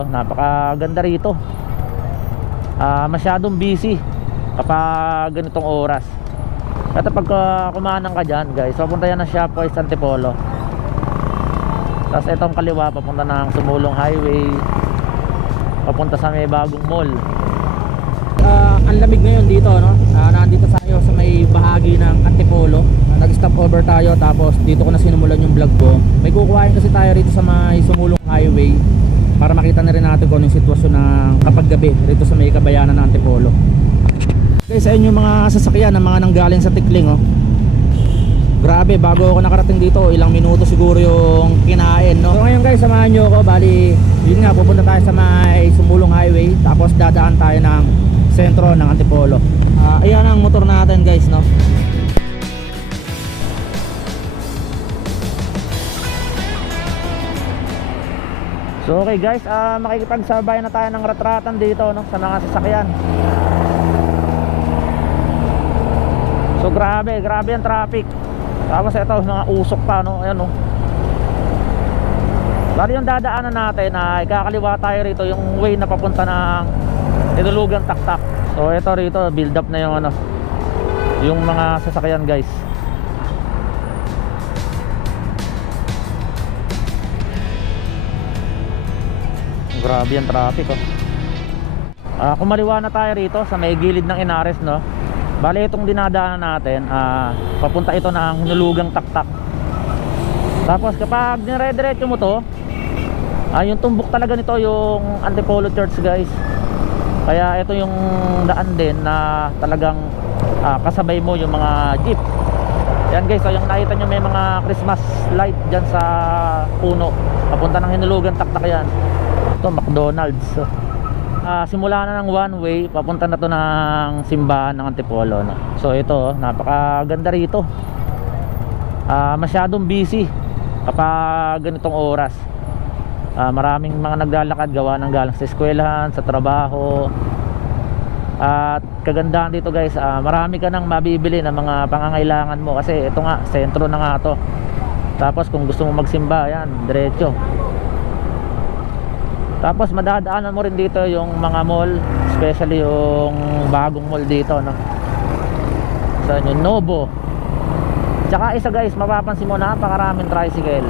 oh, napakaganda rito. Ah, masyadong busy kapag ganitong oras. At pag uh, kumanang ka dyan guys, papunta yan ng Shopwise Antipolo. Tapos itong kaliwa papunta ng Sumulong Highway. Papunta sa may bagong mall. Ah, ang lamig ngayon dito, no? Ah, nandito tayo sa may bahagi ng Antipolo. Ah, nag-stop over tayo tapos dito ko na sinumulan yung vlog ko. May kukuhain kasi tayo rito sa may Sumulong Highway para makita na rin natin kung ano yung sitwasyon ng kapag gabi rito sa may kabayanan ng Antipolo. Okay, sa inyo mga sasakyan ng mga nanggaling sa Tikling, oh. Grabe, bago ako nakarating dito, ilang minuto siguro yung kinain, no? So ngayon guys, samahan nyo ako, bali, yun nga, pupunta tayo sa may Sumulong Highway, tapos dadaan tayo ng sentro ng Antipolo. Ah, ayan ang motor natin guys, no? So okay guys, ah makikipagsabay na tayo ng ratratan dito no, sa mga sasakyan. So grabe, grabe ang traffic. Tapos ito, mga usok pa no, ayan no. Bali yung dadaanan natin ay kakaliwa tayo rito yung way na papunta ng Tinulugan Taktak. So ito rito, build up na yung ano, yung mga sasakyan guys. Grabe ang traffic oh. Ah, kumaliwa na tayo rito sa may gilid ng Inares no. Bale itong dinadaanan natin, ah, papunta ito ng Hinulugang Taktak. Tapos kapag dinire-diretso mo to, ah, yung tumbok talaga nito yung Antipolo Church guys. Kaya ito yung daan din na talagang ah, kasabay mo yung mga jeep. Yan guys, so yung nakita nyo may mga Christmas light dyan sa puno. Papunta ng Hinulugan Taktak yan. Ito McDonald's. So, ah, simula na ng one way, papunta na to ng simbahan ng Antipolo. No? So ito, oh, napakaganda rito. Ah, masyadong busy kapag ganitong oras. Ah, maraming mga naglalakad gawa ng galang sa eskwelahan, sa trabaho. At kagandahan dito guys, ah, marami ka nang mabibili ng mga pangangailangan mo kasi ito nga, sentro na nga to. Tapos kung gusto mo magsimba, yan, diretso. Tapos madadaanan mo rin dito yung mga mall, especially yung bagong mall dito, no. Sa yung Novo. Tsaka isa guys, mapapansin mo napakaraming tricycle.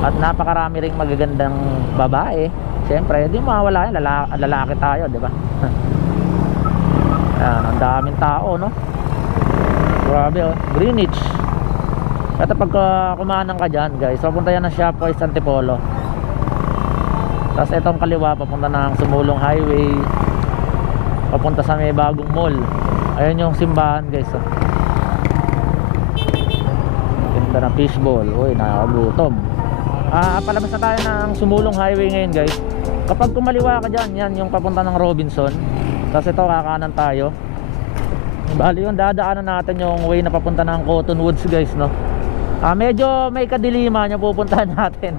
At napakarami ring magagandang babae. Siyempre, di mawala yan, lala lalaki tayo, di ba? Ayan, ang daming tao, no? Grabe, oh. Greenwich. At pag uh, kumanang ka dyan, guys, papunta yan ng Shopwise Antipolo. Tapos itong kaliwa papunta ng Sumulong Highway. Papunta sa may bagong mall. Ayun yung simbahan guys oh. ganda ng fishball uy nakakagutom. Ah palabas na tayo ng Sumulong Highway ngayon guys. Kapag kumaliwa ka dyan yan yung papunta ng Robinson. Tapos ito kakanan tayo. Bali yung dadaanan natin yung way na papunta ng Cottonwoods guys no? Ah medyo may kadiliman yung pupuntahan natin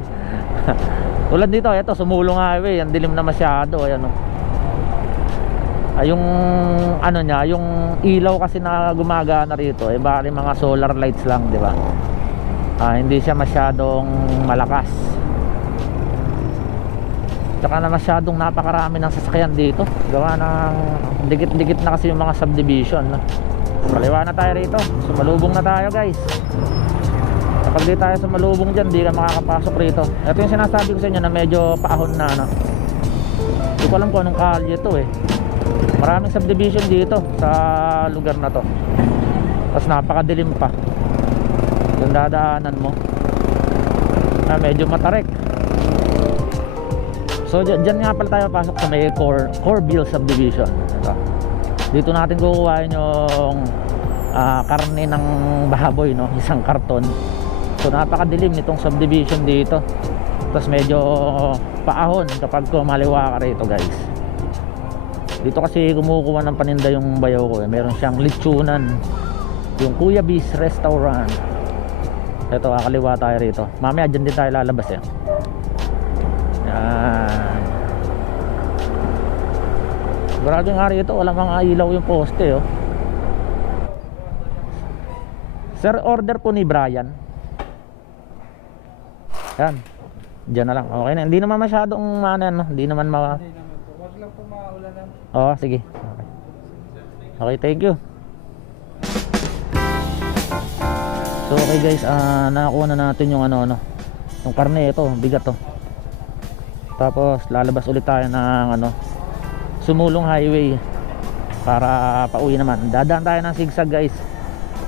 tulad dito ito sumulong highway ang dilim na masyado ayan o ay yung ano niya yung ilaw kasi na gumagana rito eh bali mga solar lights lang di ba? Ah, hindi siya masyadong malakas. Tsaka na masyadong napakarami ng sasakyan dito. Gawa ng dikit-dikit na kasi yung mga subdivision no? na tayo rito. Sumalubong na tayo guys kapag di tayo sumalubong dyan di ka makakapasok rito. Ito yung sinasabi ko sa inyo na medyo paahon na no? hindi ko alam kung anong kalye to eh. Maraming subdivision dito sa lugar na to. Tapos napakadilim pa. Yung dadaanan mo. Na medyo matarek. So dyan, nga pala tayo pasok sa may core, Coreville subdivision. Ito. dito natin kukuhain yung ah, karne ng baboy no? Isang karton so napakadilim nitong subdivision dito. Tapos medyo paahon kapag kumaliwa ka rito guys. Dito kasi kumukuha ng paninda yung bayaw ko eh. meron siyang litsunan. Yung Kuya Bis Restaurant. Ito kakaliwa tayo rito. Mamaya dyan din tayo lalabas eh. Yan. Grabe nga rito walang mga ilaw yung poste oh. Sir order po ni Brian yan Diyan na lang. Okay na. Hindi naman masyadong ano, ano, hindi naman ma... Hindi naman po. Wag lang po maulanan. Oo, sige. Okay. Okay, thank you. So okay guys, ah nakakuha na natin yung ano ano. Yung karne ito, bigat to. Tapos lalabas ulit tayo ng ano Sumulong Highway para pauwi naman. Dadaan tayo ng zigzag guys.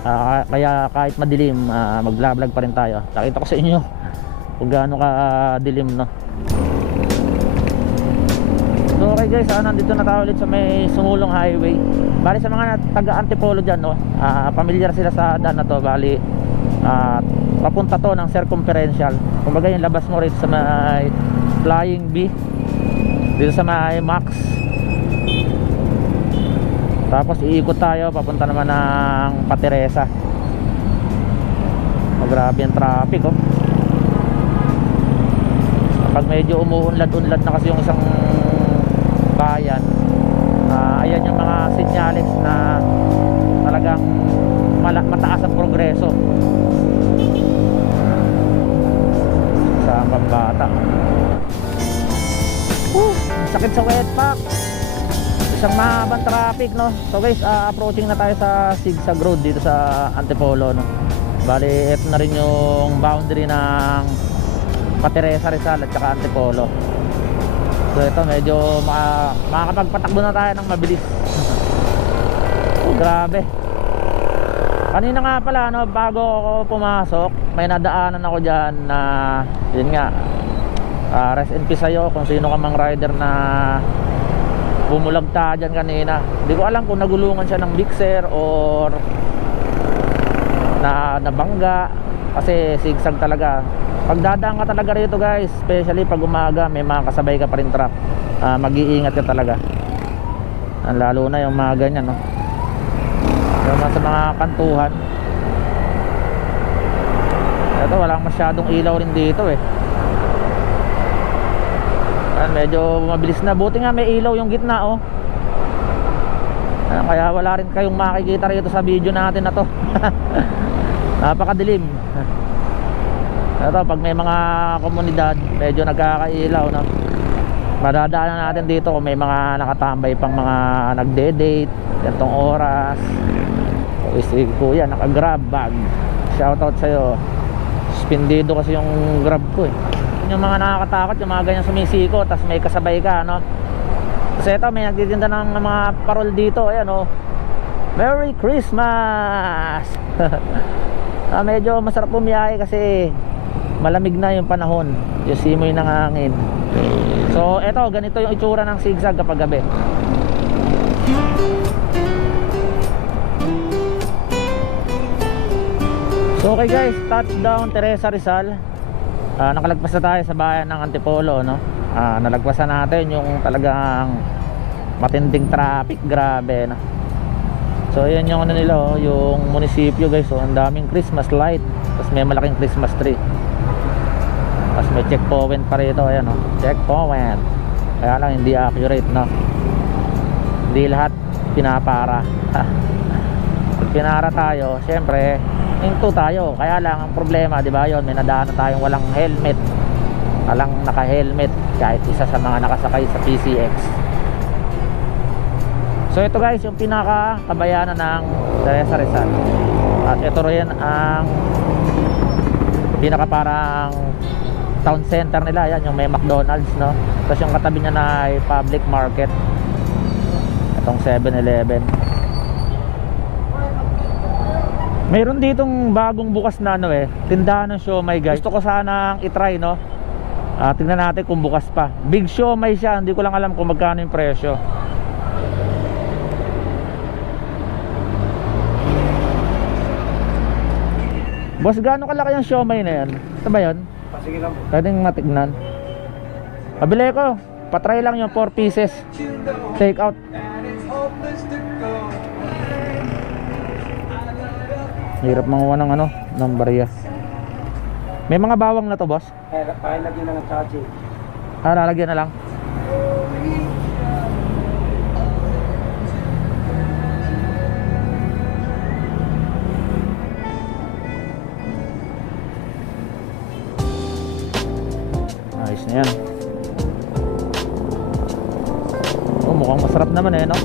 Ah, kaya kahit madilim, ah, mag-vlog pa rin tayo. Nakita ko sa inyo kung gaano ka dilim no. So okay guys, ah, nandito na tayo ulit sa may Sumulong Highway. Bali sa mga taga Antipolo dyan, no, ah, familiar sila sa daan na to. Bali, ah, papunta to ng circumferential. Kumbaga yung labas mo rito sa may Flying B. Dito sa may Max. Tapos iikot tayo, papunta naman ng Pateresa. Oh, grabe yung traffic, oh. Kapag medyo umuunlad-unlad na kasi yung isang bayan ah, ayan yung mga senyales na talagang mala- mataas ang progreso. Sa pambata. Woo! Sakit sa wet pack isang mahabang traffic no? So guys ah, approaching na tayo sa zigzag road dito sa Antipolo no? Bali ito na rin yung boundary ng Pateresa Rizal at saka Antipolo So ito medyo maka, makakapagpatakbo na tayo ng mabilis. oh, grabe. Kanina nga pala no, bago ako pumasok, may nadaanan ako diyan na yun nga. ah, rest in peace sa'yo kung sino ka mang rider na bumulagta dyan kanina. Hindi ko alam kung nagulungan siya ng mixer or na nabangga kasi sigsag talaga pag dadaan ka talaga rito guys. Especially pag umaga may mga kasabay ka pa rin truck Ah, mag-iingat ka talaga. Ah, lalo na yung mga ganyan no? Yung sa mga kantuhan. Ito walang masyadong ilaw rin dito eh. Ayan, medyo mabilis na. Buti nga may ilaw yung gitna oh. Ayan, kaya wala rin kayong makikita rito sa video natin na to. Napakadilim ito pag may mga komunidad medyo nagkakailaw no? madadaanan natin dito kung may mga nakatambay pang mga nagde-date gantong oras. O si kuya naka grab bag. Shoutout sa'yo. Spindido kasi yung grab ko eh. Yung mga nakakatakot yung mga ganyan sumisiko tapos may kasabay ka no? Kasi ito may nagtitinda ng mga parol dito ayan oh. Merry Christmas! Ah, medyo masarap bumiyahe kasi malamig na yung panahon. Yung simoy ng hangin. So eto ganito yung itsura ng zigzag kapag gabi. So okay guys. Touchdown Teresa Rizal. Ah, nakalagpas na tayo sa bayan ng Antipolo no? Ah, nalagpasan natin yung talagang matinding traffic. Grabe no? So ayan yung ano nila oh, yung munisipyo guys oh, ang daming Christmas light. Tapos may malaking Christmas tree. Tapos may checkpoint pa rito, ayan oh. Checkpoint. Kaya lang hindi accurate no. Hindi lahat pinapara. Pag pinara tayo, syempre, into tayo. Kaya lang ang problema, 'di ba? 'Yon, may nadaanan tayong walang helmet. Walang naka-helmet kahit isa sa mga nakasakay sa PCX. So ito guys yung pinaka kabayanan ng Teresa Rizal At ito rin ang pinaka parang town center nila yan yung may McDonald's no? Tapos yung katabi niya na ay public market. Itong 7-Eleven Mayroon ditong bagong bukas na ano eh Tindahan ng siomay guys. Gusto ko sanang itry no? Ah, tingnan natin kung bukas pa. Big siomay siya Hindi ko lang alam kung magkano yung presyo. Boss, gaano kalaki yung siomay na yan? Ito ba yun? Sige lang po. Pwedeng matignan. Pabili ko. Patry lang yung 4 pieces. Take out. Hirap manguha ng ano, ng barya. May mga bawang na to, boss? Eh, kaya lagyan na ng chachi. Ah, lalagyan na lang. Ayan. Oh, mukhang masarap naman eh, no?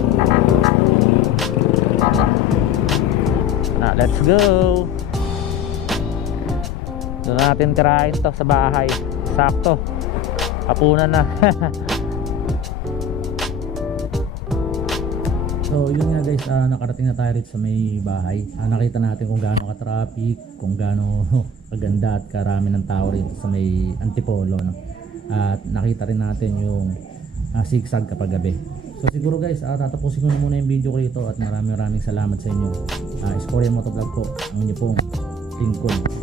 Na, let's go. Doon natin tirahin to sa bahay. Sakto. Hapunan na. So yun nga guys, ah, nakarating na tayo sa may bahay. Ah, nakita natin kung gaano ka-traffic, kung gaano kaganda at karami ng tao rito sa may Antipolo. No? At nakita rin natin yung ah, zigzag kapag gabi. So siguro guys, ah, tatapusin ko na muna yung video ko rito at maraming maraming salamat sa inyo. Uh, Scoria Motovlog po, ang inyo pong lingkod.